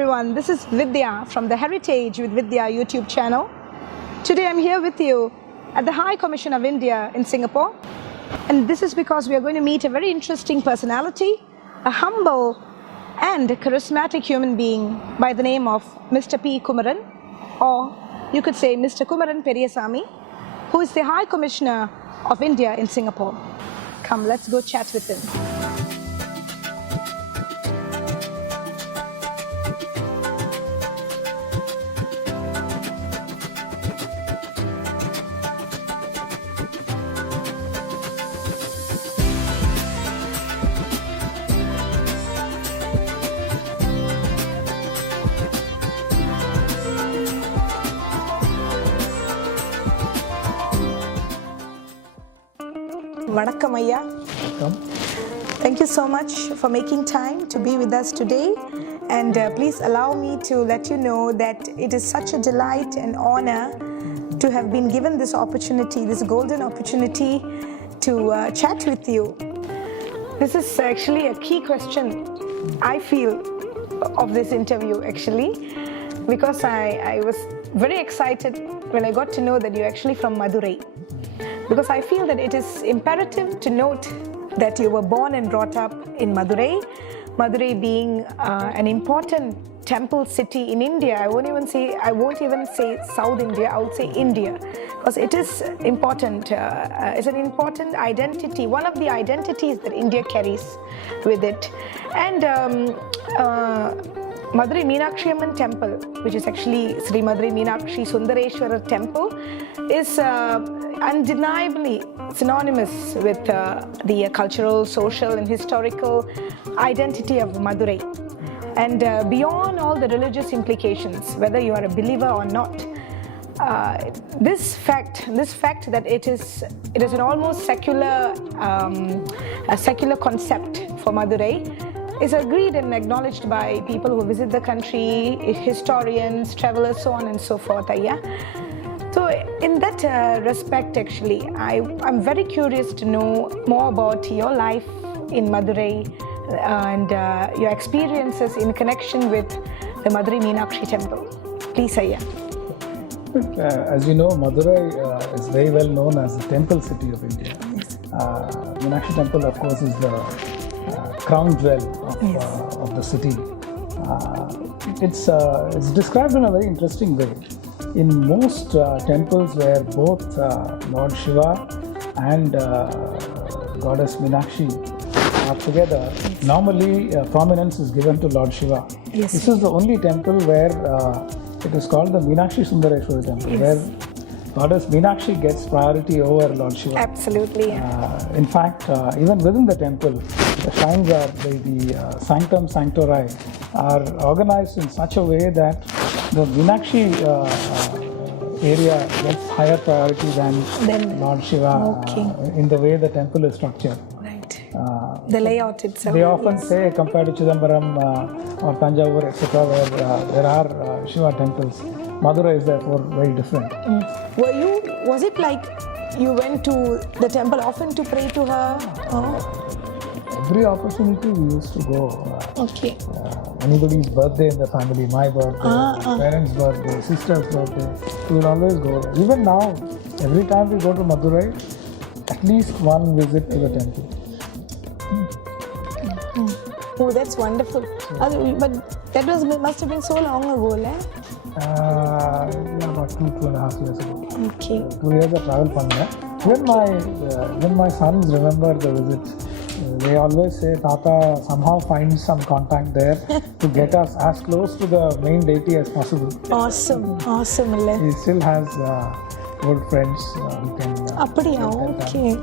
everyone, this is Vidhya from the Heritage with Vidhya YouTube channel. Today I'm here with you at the High Commission of India in Singapore, and this is because we are going to meet a very interesting personality, a humble and charismatic human being by the name of Mr. P. Kumaran, or you could say Mr. Kumaran Periasamy, who is the High Commissioner of India in Singapore. Come, let's go chat with him. Vanakkam Ayya. Welcome. Thank you so much for making time to be with us today, and please allow me to let you know that it is such a delight and honor to have been given this opportunity, this golden opportunity to chat with you. This is actually a key question, I feel, of this interview actually, because I was very excited when I got to know that you're actually from Madurai. Because I feel that it is imperative to note that you were born and brought up in Madurai. Madurai being an important temple city in India. I won't even say South India, I would say India, because it is important. It's an important identity, one of the identities that India carries with it. And Madurai Meenakshi Temple, which is actually Sri Madurai Meenakshi Sundareshwarar Temple, is undeniably synonymous with the cultural, social and historical identity of Madurai. And beyond all the religious implications, whether you are a believer or not, this fact that it is an almost secular concept for Madurai is agreed and acknowledged by people who visit the country, historians, travelers, so on and so forth. So in that respect, actually, I'm very curious to know more about your life in Madurai and your experiences in connection with the Madurai Meenakshi Temple. Please, Ayya. As you know, Madurai is very well known as the temple city of India. Yes. Meenakshi Temple, of course, is the crown jewel of the city. It's described in a very interesting way. In most temples where both Lord Shiva and Goddess Meenakshi are together, normally prominence is given to Lord Shiva. Yes. This is the only temple where it is called the Meenakshi Sundareshwarar Temple, where Goddess Meenakshi gets priority over Lord Shiva. Absolutely. In fact, even within the temple, the shrines are, the sanctum sanctori are organized in such a way that the Meenakshi area gets higher priority than Lord Shiva in the way the temple is structured. Right. The layout itself. They often say, compared to Chidambaram or Tanjavur, etc., where there are Shiva temples, Madurai is therefore very different. Was it like you went to the temple often to pray to her? Every opportunity we used to go. Okay. Anybody's birthday in the family, my birthday, parents' birthday, sister's birthday, we will always go. Even now, every time we go to Madurai, at least one visit to the temple. Oh, that's wonderful. But that must have been so long ago, eh? About 2.5 years ago. Okay. 2 years of travel panna. When my sons remember the visit, they always say Tata somehow finds some contact there to get us as close to the main deity as possible. Awesome. He still has old friends who can. Okay.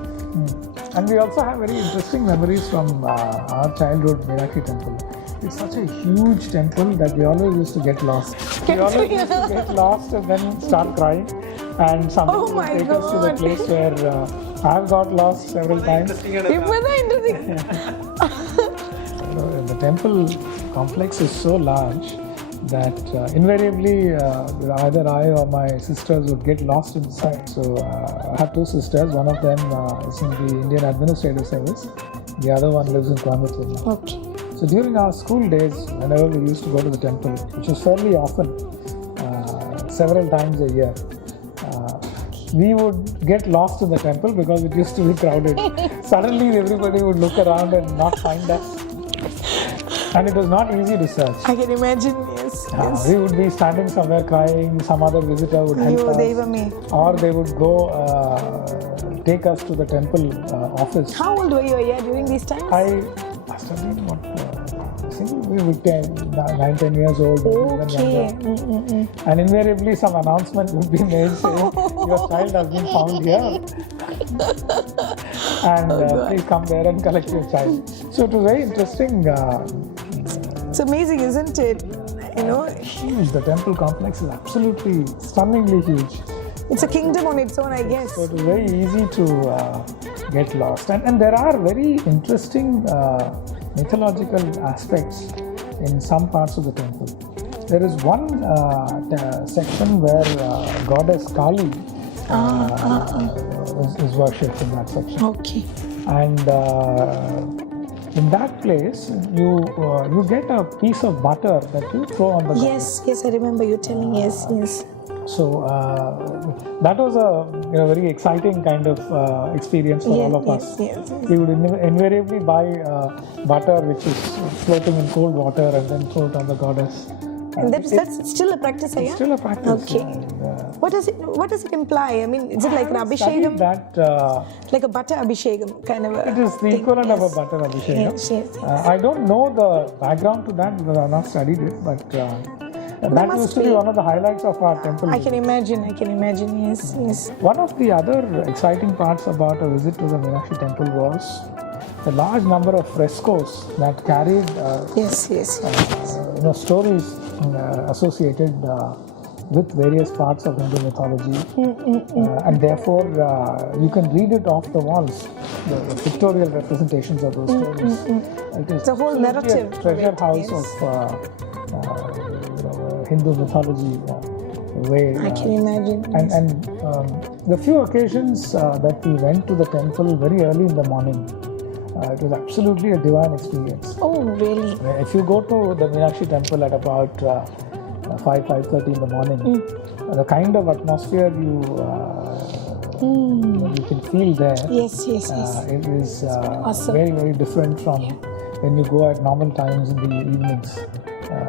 And we also have very interesting memories from our childhood Meenakshi Temple. It's such a huge temple that we always used to get lost. We always used to get lost and then start crying. And somebody would take us to the place where I've got lost several times. The temple complex is so large that invariably either I or my sisters would get lost inside. So I have two sisters. One of them is in the Indian Administrative Service. The other one lives in Coimbatore. Okay. So during our school days, whenever we used to go to the temple, which was fairly often, several times a year, we would get lost in the temple because it used to be crowded. Suddenly everybody would look around and not find us. And it was not easy to search. I can imagine, yes. We would be standing somewhere crying, some other visitor would help us. Or they would go take us to the temple office. How old were you during these times? I must have been, we were 9-10 years old. Okay. And invariably some announcement would be made saying, your child has been found here. And please come there and collect your child. So it was very interesting. It's amazing, isn't it? Huge. The temple complex is absolutely stunningly huge. It's a kingdom on its own, I guess. So it is very easy to get lost. And there are very interesting mythological aspects in some parts of the temple. There is one section where goddess Kali is worshipped in that section. Okay. And in that place, you get a piece of butter that you throw on the ground. Yes, I remember you telling. Yes. So that was a very exciting kind of experience for all of us. Yes. We would invariably buy butter which is floating in cold water and then throw it on the goddess. And that's still a practice, It's still a practice. Okay. What does it imply? I mean, is it like an abhishekam? Like a butter abhishekam kind of a It is the equivalent of a butter abhishekam. Yes. I don't know the background to that because I have not studied it, but that used to be one of the highlights of our temple. I can imagine, yes. One of the other exciting parts about a visit to the Meenakshi temple was the large number of frescoes that carried stories associated with various parts of Hindu mythology, and therefore you can read it off the walls, the pictorial representations of those stories. It is the whole narrative, a treasure house of Hindu mythology way. I can imagine. And the few occasions that we went to the temple very early in the morning, it was absolutely a divine experience. Oh, really? If you go to the Meenakshi temple at about 5:30 in the morning, the kind of atmosphere you can feel there. Yes. It is awesome. very, very different from when you go at normal times in the evenings,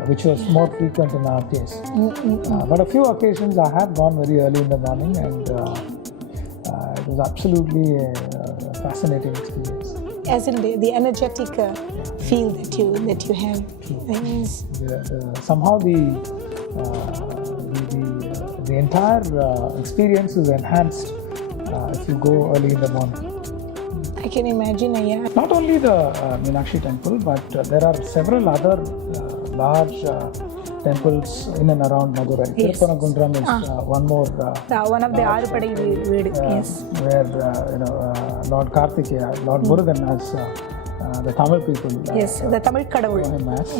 which was more frequent in our case. But a few occasions I have gone very early in the morning, and it was absolutely a fascinating experience. As in the energetic feel that you have. Yes. Somehow the entire experience is enhanced if you go early in the morning. I can imagine, Not only the Meenakshi temple, but there are several other large temples in and around Madurai. Yes. Tirupparakundram is one more. One of the Arupadai Veedu. Yes. Where Lord Kartikeya, Lord Murugan as the Tamil people. Yes, the Tamil Kadavul.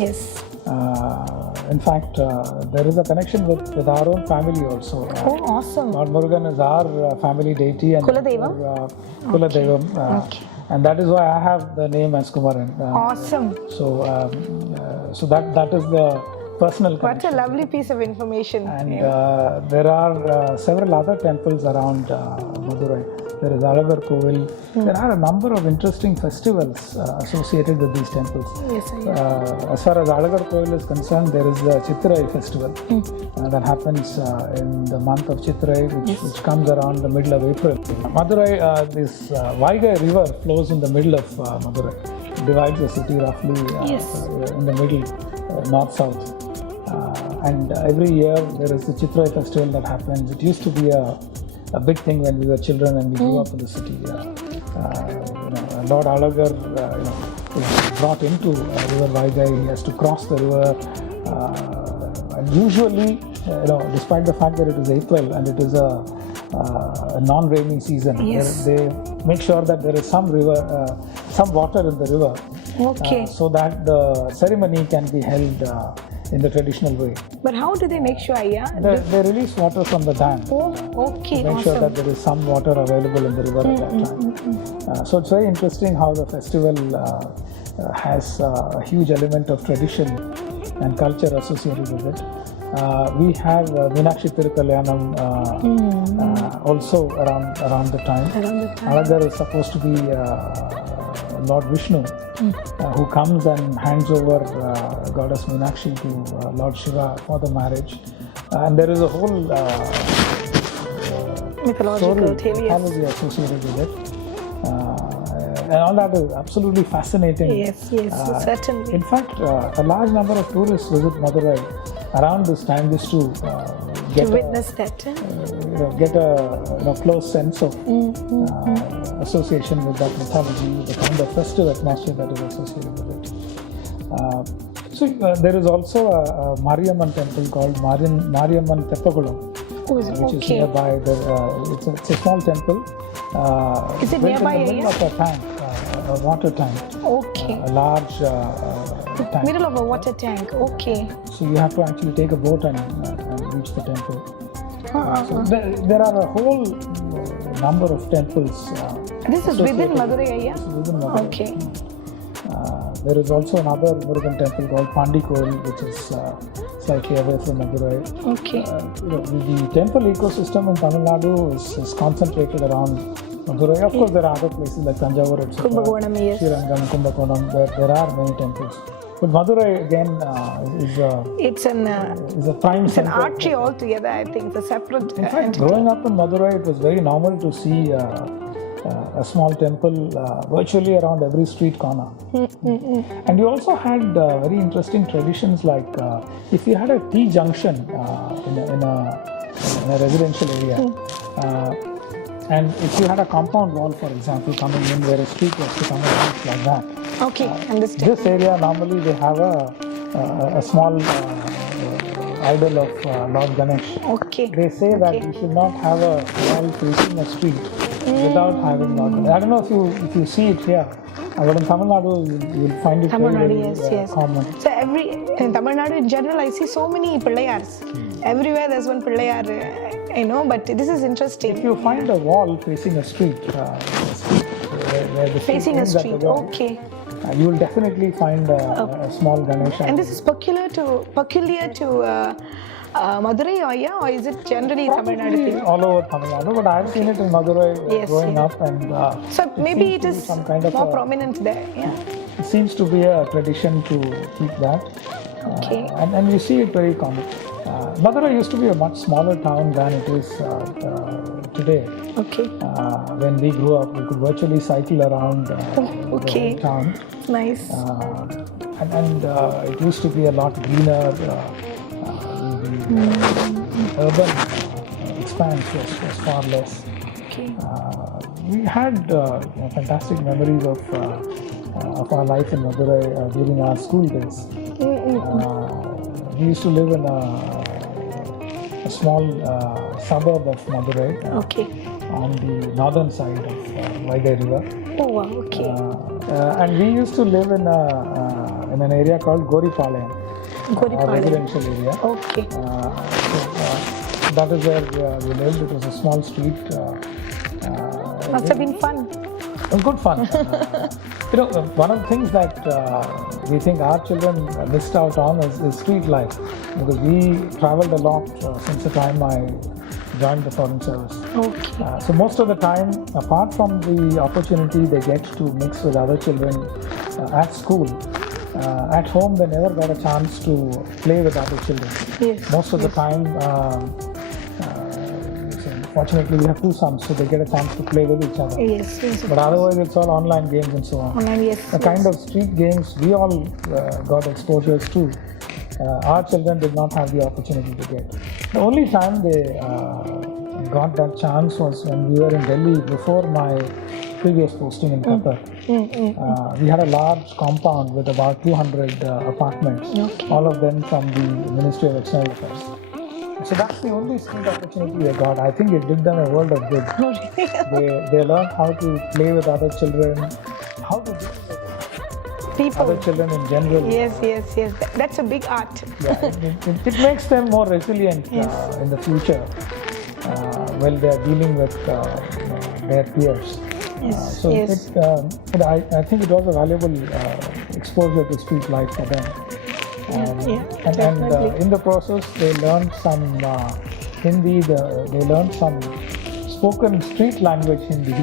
Yes. In fact, there is a connection with our own family also. Oh, awesome. Lord Murugan is our family deity and Kuladevam. Kuladevam. Okay. And that is why I have the name as Kumaran. Awesome. So that is the personal connection. What a lovely piece of information. And there are several other temples around Madurai. There is Alagar Kovil. There are a number of interesting festivals associated with these temples. Yes, as far as Alagar Kovil is concerned, there is the Chitrai festival that happens in the month of Chitrai, which comes around the middle of April. Madurai, this Vaigai river flows in the middle of Madurai. It divides the city roughly in the middle, north-south. And every year there is the Chitrai festival that happens. It used to be a big thing when we were children and we grew up in the city. Lord Alagar is brought into River Vaigai. He has to cross the river, and usually, despite the fact that it is April and it is a non-rainy season, they make sure that there is some water in the river, so that the ceremony can be held in the traditional way. But how do they make sure, They release water from the dam. Oh, okay. To make sure that there is some water available in the river at that time. So it's very interesting how the festival has a huge element of tradition and culture associated with it. We have Meenakshi Kalyanam also around the time. Another is supposed to be Lord Vishnu, who comes and hands over Goddess Meenakshi to Lord Shiva for the marriage. And there is a whole mythology associated with it. And all that is absolutely fascinating. Yes, certainly. In fact, a large number of tourists visit Madurai around this time just to witness that. Get a close sense of association with that mythology, the kind of festive atmosphere that is associated with it. So there is also a Mariamman temple called Mariamman Teppakulam, which is nearby. It's a small temple. Is it nearby? In the middle of a tank, a water tank. Okay. A large tank. Middle of a water tank. Okay. So you have to actually take a boat and reach the temple. So there are a whole number of temples. This is within Madurai area? This is within Madurai. Okay. There is also another Murugan temple called Pandikoil, which is slightly away from Madurai. Okay. The temple ecosystem in Tamil Nadu is concentrated around Madurai. Of course, there are other places like Tanjavur, etc. Srirangam, Kumbakonam, where there are many temples. But Madurai again is a prime it's center. An artery altogether, I think. It's a separate. In fact, growing up in Madurai, it was very normal to see a small temple virtually around every street corner. And you also had very interesting traditions like if you had a T-junction in a residential area, and if you had a compound wall, for example, coming in where a street was to come out like that. Okay, understand. This area normally they have a small idol of Lord Ganesh. Okay. They say that you should not have a wall facing a street without having Lord Ganesh. I don't know if you see it here, but in Tamil Nadu you will find it very common. So in Tamil Nadu in general, I see so many Pillayars. Everywhere there's one Pillayar, I know, but this is interesting. If you find a wall facing a street, where the facing a street, wall, okay. You will definitely find a small Ganesha. And this is peculiar to Madurai or is it generally Tamil Nadu? All over Tamil Nadu, but I have seen it in Madurai growing up, and so maybe it is some kind of more prominent there. Yeah. It seems to be a tradition to keep that. Okay. And we see it very common. Madurai used to be a much smaller town than it is today. Okay. When we grew up, we could virtually cycle around the town. Nice. And it used to be a lot greener. Urban expanse was far less. Okay. We had fantastic memories of our life in Madurai during our school days. We used to live in a small suburb of Madurai on the northern side of Vaigai River. Oh wow, okay. And we used to live in an area called Goripalayam. A residential area. Okay. So that is where we lived. It was a small street. Must have been fun. Good fun. One of the things that we think our children missed out on is street life, because we traveled a lot since the time I joined the foreign service. Okay. So most of the time, apart from the opportunity they get to mix with other children at school, at home they never got a chance to play with other children. Yes. Most of the time, fortunately we have two sons, so they get a chance to play with each other. Yes. But otherwise it's all online games and so on. Online, yes. The kind of street games we all got exposures to, our children did not have the opportunity to get. The only time they got that chance was when we were in Delhi before my previous posting in Qatar. We had a large compound with about 200 apartments, all of them from the Ministry of External Affairs. So that's the only street opportunity they got. I think it did them a world of good. They learned how to play with other children, how to deal with other children in general. Yes. That's a big art. Yeah, it makes them more resilient in the future while they are dealing with their peers. Yes, So yes. I think it was a valuable exposure to street life for them. And Definitely. in the process, they learned some Hindi. They learned some spoken street language Hindi.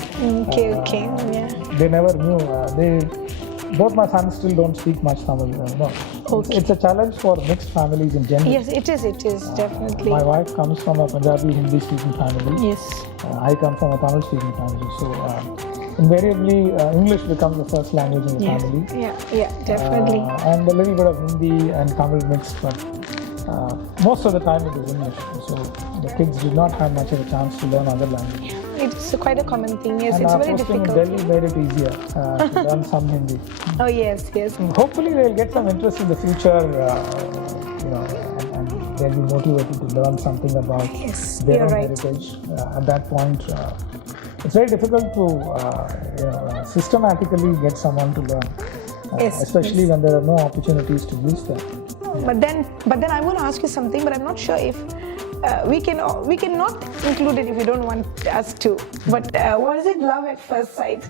Okay, yeah. They never knew. Both my sons still don't speak much Tamil. No. Okay. It's a challenge for mixed families in general. Yes, it is, definitely. My wife comes from a Punjabi Hindi speaking family. Yes. I come from a Tamil speaking family. So invariably, English becomes the first language in the family. Yeah, definitely. And a little bit of Hindi and Tamil mixed, but most of the time it is English. So the kids did not have much of a chance to learn other languages. It's quite a common thing. Yes, And it's our very posting in difficult. Delhi made it easier to learn some Hindi. Oh, yes. Hopefully they'll get some interest in the future, and they'll be motivated to learn something about Yes, their you're own right. heritage. At that point, it's very difficult to systematically get someone to learn, Yes, especially when there are no opportunities to use them. But then I want to ask you something, but I'm not sure if we cannot include it if you don't want us to. But was it love at first sight?